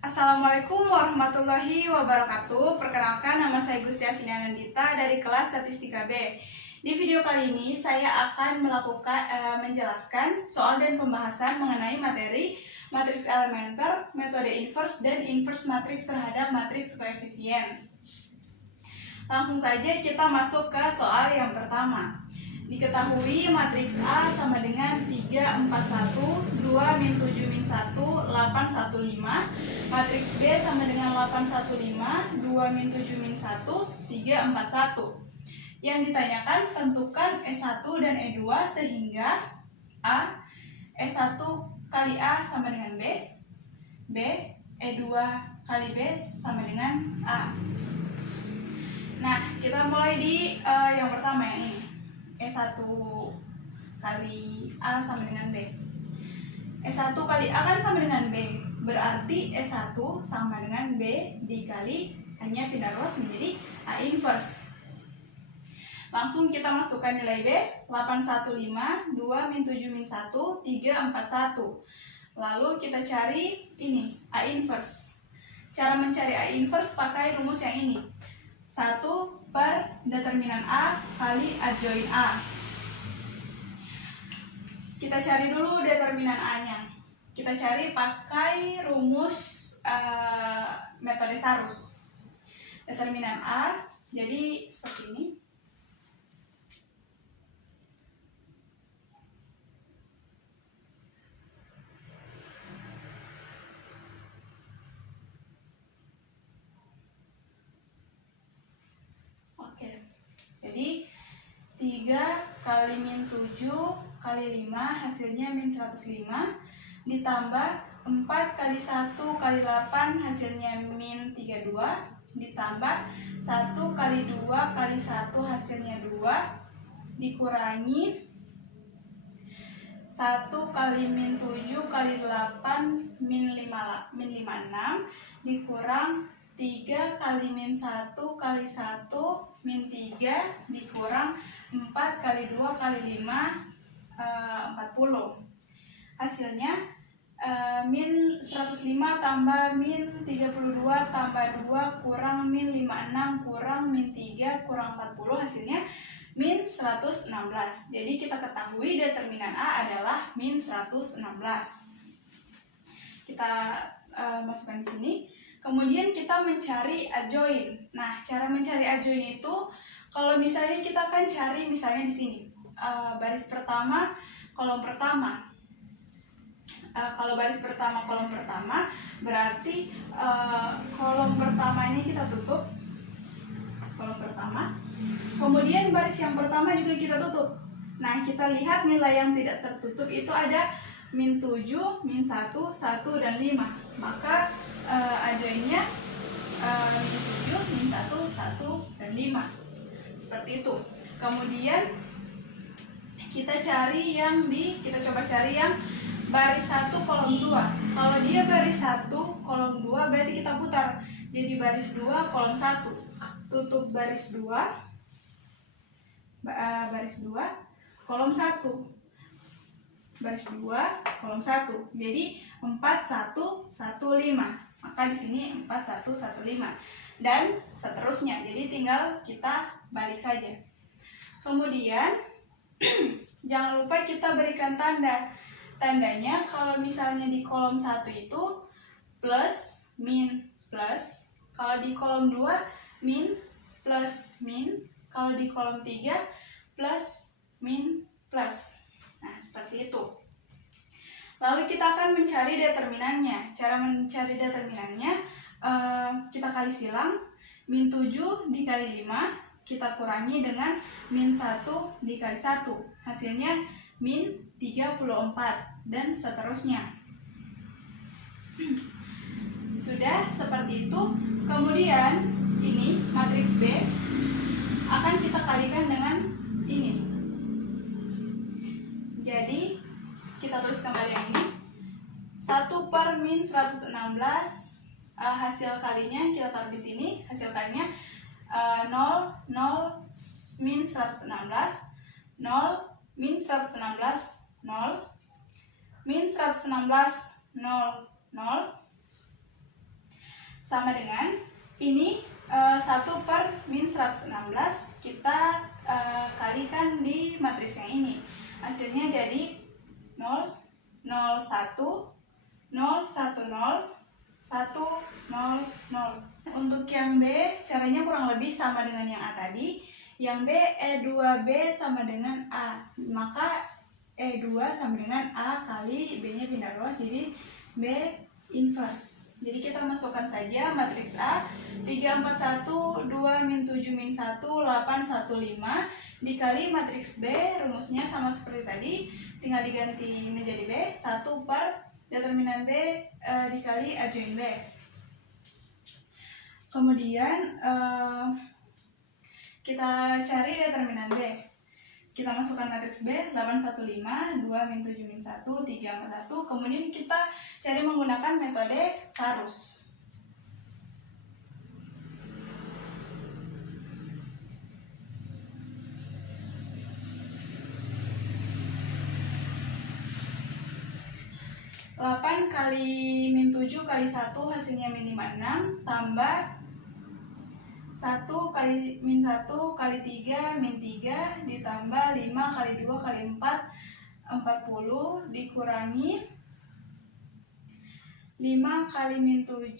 Assalamualaikum warahmatullahi wabarakatuh. Perkenalkan, nama saya Gustiavina Nandita dari kelas Statistika B. Di video kali ini saya akan menjelaskan soal dan pembahasan mengenai materi matriks elementer, metode inverse, dan inverse matriks terhadap matriks koefisien. Langsung saja kita masuk ke soal yang pertama. Diketahui matriks A sama dengan 3, 4, 1, 2, min 7, min 1, 8, 1, 5. Matriks B sama dengan 8, 1, 5, 2, min 7, min 1, 3, 4, 1. Yang ditanyakan, tentukan E1 dan E2 sehingga A, E1 kali A sama dengan B, B, E2 kali B sama dengan A. Nah, kita mulai di yang pertama yang ini. E1 kali A sama dengan B. E1 kali A kan sama dengan B. Berarti E1 sama dengan B dikali, hanya pindah ruas menjadi A inverse. Langsung kita masukkan nilai B. 815, 2, min 7, min 1, 3, 4, 1. Lalu kita cari ini, A inverse. Cara mencari A inverse pakai rumus yang ini. 1 per determinan A kali adjoin A. Kita cari dulu determinan A-nya. Kita cari pakai rumus metode Sarus. Determinan A, jadi seperti ini. Jadi 3 kali min 7 kali 5 hasilnya min 105, ditambah 4 kali 1 kali 8 hasilnya min 32, ditambah 1 kali 2 kali 1 hasilnya 2, dikurangi 1 kali min 7 kali 8 min 56, dikurang 3 kali min 1 kali 1 min 3, dikurang 4 kali 2 kali 5, 40. Hasilnya min 105 tambah min 32 tambah 2 kurang min 56 kurang min 3 kurang 40, hasilnya min 116. Jadi kita ketahui determinan A adalah min 116. Kita masukkan di sini. Kemudian kita mencari adjoin. Nah, cara mencari adjoin itu kalau misalnya kita akan cari misalnya di sini baris pertama, kolom pertama. Kalau baris pertama, kolom pertama, berarti kolom pertama ini kita tutup. Kolom pertama. Kemudian baris yang pertama juga kita tutup. Nah, kita lihat nilai yang tidak tertutup itu ada min 7, min 1, 1, dan 5. Maka adjoinnya min 7, min 1, 1, dan 5. Seperti itu. Kemudian kita coba cari yang baris 1 kolom 2. Kalau dia baris 1 kolom 2 berarti kita putar. Jadi baris 2 kolom 1. Tutup baris 2. Baris 2 kolom 1. Baris 2 kolom 1. Jadi 4, 1, 1, 5. Maka di sini 4, 1, 1, 5 dan seterusnya. Jadi tinggal kita balik saja. Kemudian jangan lupa kita berikan tanda. Tandanya kalau misalnya di kolom 1 itu plus, min, plus. Kalau di kolom 2 min, plus, min. Kalau di kolom 3 plus, min, plus. Nah, seperti itu. Lalu kita akan mencari determinannya. Cara mencari determinannya, kita kali silang. Min 7 dikali 5, kita kurangi dengan min 1 dikali 1. Hasilnya min 34, dan seterusnya. Sudah seperti itu. Kemudian ini matriks B akan kita kalikan dengan ini. Jadi kita tulis kembali yang ini. 1 per min 116, hasil kalinya kita taruh di sini. Hasil kalinya 0, 0, min 116, 0, min 116, 0, min 116, 0, 0, sama dengan ini 1 per min 116 kita kalikan di matriks yang ini. Hasilnya jadi 0, 0, 1, 0, 1, 0, 1, 0, 0. Untuk yang B, caranya kurang lebih sama dengan yang A tadi. Yang B, E2B sama dengan A. Maka E2 sama dengan A kali B-nya pindah luas, jadi B inverse. Jadi kita masukkan saja matriks A 3, 4, 1, 2, min 7, min 1, 8, 1, 5 dikali matriks B, rumusnya sama seperti tadi, tinggal diganti menjadi B, 1 per determinan B dikali adjoint B. Kemudian kita cari determinan B. Kita masukkan matriks B 815, 2, min 7, min 1, 3, 4, 1. Kemudian kita cari menggunakan metode Sarus. Delapan kali min 7 kali 1 hasilnya min 56 tambah 1 kali min 1 kali 3 min 3 ditambah 5 kali 2 kali 4 40 dikurangi 5 kali min 7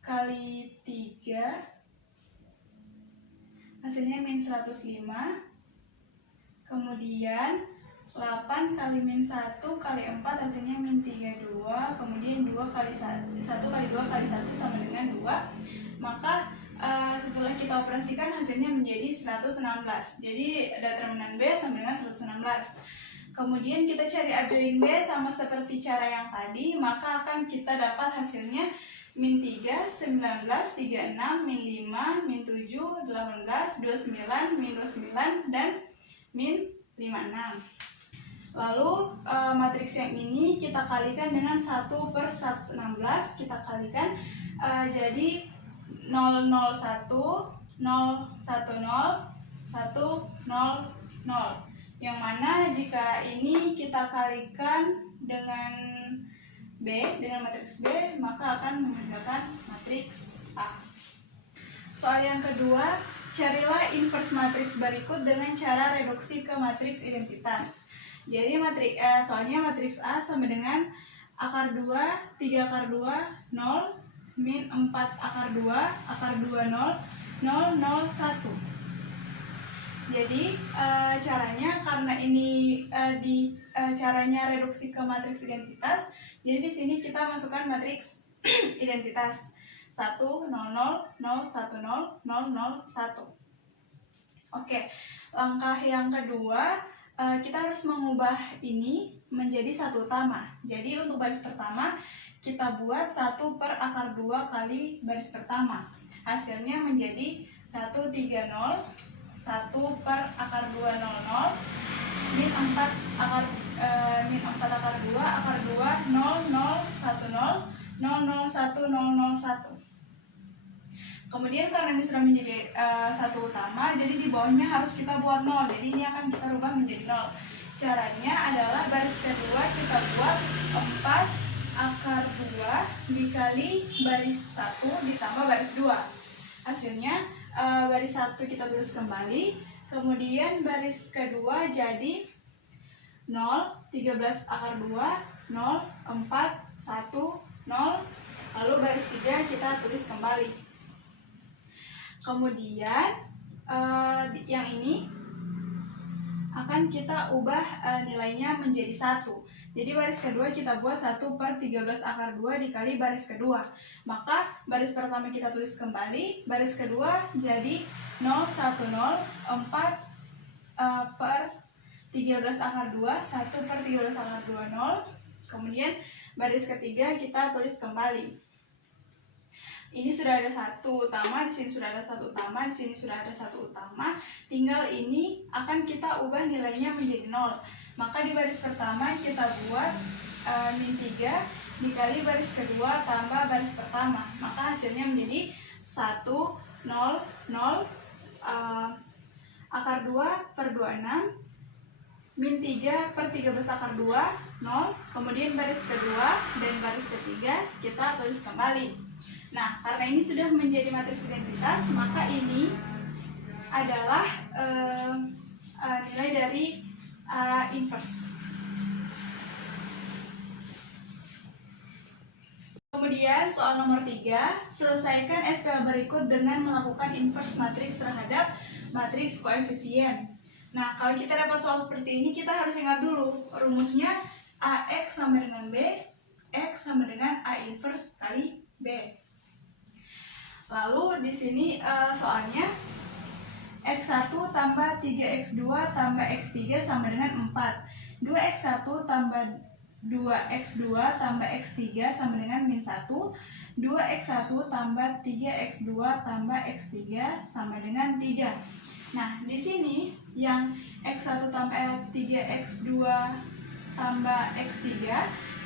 kali 3 hasilnya min 105. Kemudian 8 kali min 1 kali 4 hasilnya min 32. Kemudian 2 kali 1 kali 2 kali 1 sama dengan 2. Maka setelah kita operasikan hasilnya menjadi 116. Jadi determinan B sama dengan 116. Kemudian kita cari adjoint B sama seperti cara yang tadi, maka akan kita dapat hasilnya min 3, 19, 36, min 5, min 7, 18, 29, min 29, dan min 56. Lalu matriks yang ini kita kalikan dengan 1 per 116, kita kalikan jadi 001, 010, 100, 0. Yang mana jika ini kita kalikan dengan B, dengan matriks B, maka akan menghasilkan matriks A. Soal yang kedua, carilah inverse matriks berikut dengan cara reduksi ke matriks identitas. Jadi soalnya matriks A sama dengan akar 2, 3 akar 2, 0, min 4 akar 2, 0, 0, 0, 1. Jadi caranya, karena ini caranya reduksi ke matriks identitas, jadi di sini kita masukkan matriks identitas 1, 0, 0, 0, 1, 0, 0, 0, 1. Oke, langkah yang kedua, kita harus mengubah ini menjadi satu utama. Jadi untuk baris pertama kita buat 1 per akar 2 kali baris pertama. Hasilnya menjadi 130, 1 per akar 2, 00, min 4 akar 2, akar 2, 0, 0, 1, 0, 0, 0, 1, 0, 0, 1. Kemudian karena ini sudah menjadi satu utama, jadi di bawahnya harus kita buat 0. Jadi ini akan kita rubah menjadi 0. Caranya adalah baris kedua kita buat 4 akar 2 dikali baris 1 ditambah baris 2. Hasilnya baris 1 kita tulis kembali, kemudian baris kedua jadi 0, 13 akar 2, 0, 4, 1, 0, lalu baris 3 kita tulis kembali. Kemudian yang ini akan kita ubah nilainya menjadi 1. Jadi baris kedua kita buat 1 per 13 akar 2 dikali baris kedua. Maka baris pertama kita tulis kembali, baris kedua jadi 0, 1, 0, 4 per 13 akar 2, 1 per 13 akar 2, 0. Kemudian baris ketiga kita tulis kembali. Ini sudah ada satu utama, di sini sudah ada satu utama, di sini sudah ada satu utama. Tinggal ini akan kita ubah nilainya menjadi 0. Maka di baris pertama kita buat min 3 dikali baris kedua tambah baris pertama. Maka hasilnya menjadi 1, 0, 0, akar 2 per 26, min 3 per 13 akar 2, 0. Kemudian baris kedua dan baris ketiga kita tulis kembali. Nah, karena ini sudah menjadi matriks identitas, maka ini adalah nilai dari A inverse. Kemudian soal nomor 3, selesaikan SQL berikut dengan melakukan inverse matriks terhadap matriks koefisien. Nah, kalau kita dapat soal seperti ini, kita harus ingat dulu rumusnya AX sama dengan B, X sama dengan A inverse kali B. Lalu di sini soalnya X1 tambah 3X2 tambah X3 sama dengan 4. 2X1 tambah 2X2 tambah X3 sama dengan min 1. 2X1 tambah 3X2 tambah X3 sama dengan 3. Nah, di sini yang X1 tambah 3X2 tambah X3,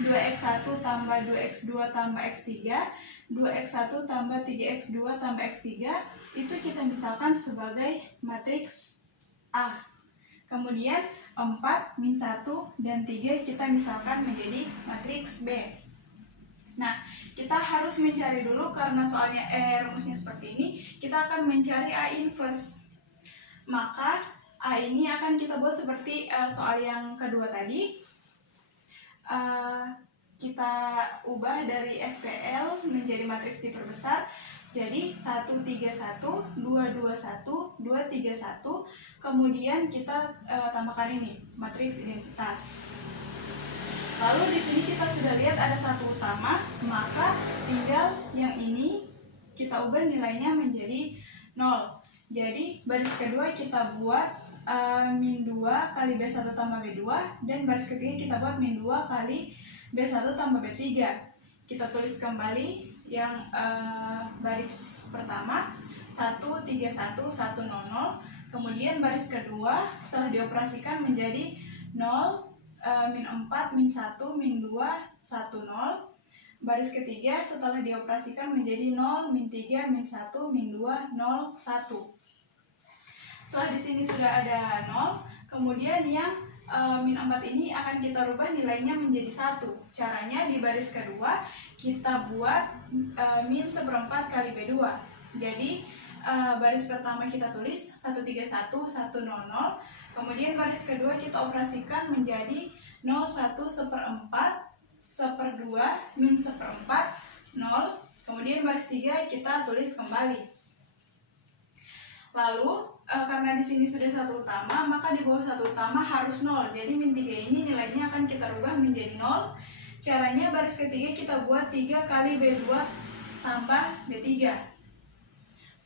2X1 tambah 2X2 tambah X3, 2X1 tambah 3X2 tambah X3, itu kita misalkan sebagai matriks A. Kemudian 4, min 1, dan 3 kita misalkan menjadi matriks B. Nah, kita harus mencari dulu, karena soalnya rumusnya seperti ini, kita akan mencari A inverse. Maka A ini akan kita buat seperti soal yang kedua tadi. Kita ubah dari SPL menjadi matriks diperbesar. Jadi 131, 221, 231. Kemudian kita tambahkan ini matriks identitas. Lalu di sini kita sudah lihat ada satu utama, maka tinggal yang ini kita ubah nilainya menjadi 0. Jadi baris kedua kita buat min 2 kali B1 tambah B2, dan baris ketiga kita buat min 2 kali B1 tambah B3. Kita tulis kembali yang baris pertama 131, 100. Kemudian baris kedua setelah dioperasikan menjadi 0, min 4, min 1, min 2, 10. Baris ketiga setelah dioperasikan menjadi 0, min 3, min 1, min 2, 0, 1. Setelah di sini sudah ada 0, kemudian yang min 4 ini akan kita rubah nilainya menjadi 1. Caranya di baris kedua kita buat min 1/4 kali B2. Jadi baris pertama kita tulis 131, 100. Kemudian baris kedua kita operasikan menjadi 01 1/4, 1/2, min 1/4, 0. Kemudian baris 3 kita tulis kembali. Lalu karena di sini sudah satu utama, maka di bawah satu utama harus 0. Jadi min 3 ini nilainya akan kita rubah menjadi 0. Caranya baris ketiga kita buat 3 kali B2 tambah B3.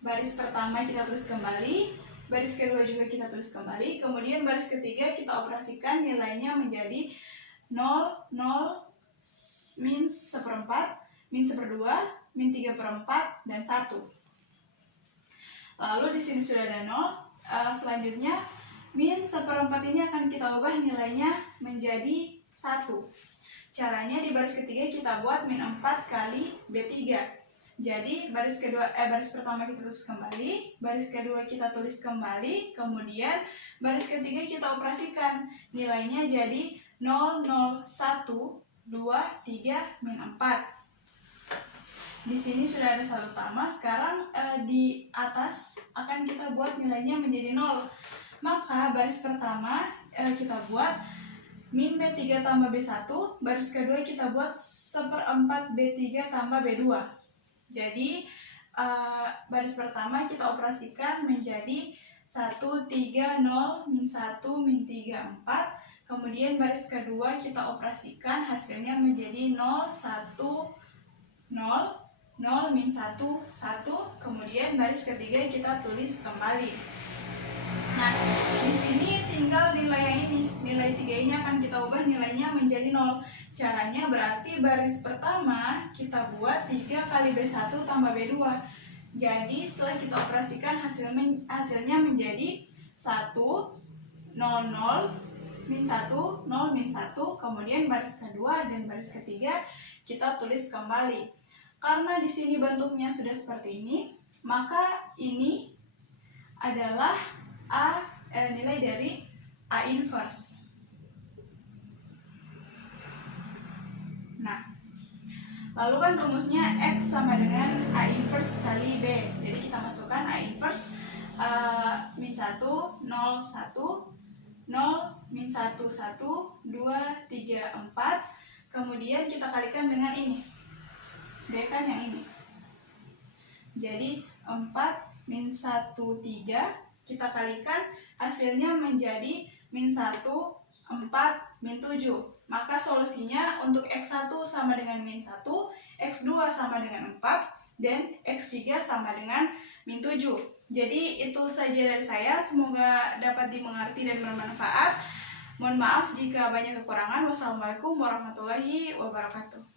Baris pertama kita tulis kembali, baris kedua juga kita tulis kembali, kemudian baris ketiga kita operasikan nilainya menjadi 0, 0, min 1/4, min 1/2, min 3/4, dan 1. Lalu di sini sudah ada 0. Selanjutnya min 1/4 ini akan kita ubah nilainya menjadi 1. Caranya di baris ketiga kita buat min 4 kali B3. Jadi baris pertama kita tulis kembali, baris kedua kita tulis kembali, kemudian baris ketiga kita operasikan nilainya jadi 0, 0, 1, 2, 3, min 4. Di sini sudah ada satu utama. Sekarang di atas akan kita buat nilainya menjadi 0. Maka baris pertama kita buat min B3 tambah B1, baris kedua kita buat 1/4 B3 tambah B2. Jadi baris pertama kita operasikan menjadi 1, 3, 0, min 1, min 3, 4. Kemudian baris kedua kita operasikan hasilnya menjadi 0, 1, 0, 0, min 1, 1. Kemudian baris ketiga kita tulis kembali. Nah, di sini tinggal nilai ini, nilai 3 ini akan kita ubah nilainya menjadi 0. Caranya berarti baris pertama kita buat 3 kali B1 tambah B2. Jadi setelah kita operasikan hasilnya menjadi 1, 0, 0, min 1, 0, min 1. Kemudian baris kedua dan baris ketiga kita tulis kembali. Karena di sini bentuknya sudah seperti ini, maka ini adalah nilai dari A inverse. Nah, Lalu kan rumusnya X sama dengan A inverse kali B. Jadi kita masukkan A inverse min 1, 0, 1, 0, min 1, 1, 2, 3, 4. Kemudian kita kalikan dengan ini. B kan yang ini. Jadi 4 min 1, 3. Kita kalikan, hasilnya menjadi min 1, 4, min 7. Maka solusinya untuk X1 sama dengan min 1, X2 sama dengan 4, dan X3 sama dengan min 7. Jadi itu saja dari saya, semoga dapat dimengerti dan bermanfaat. Mohon maaf jika banyak kekurangan. Wassalamualaikum warahmatullahi wabarakatuh.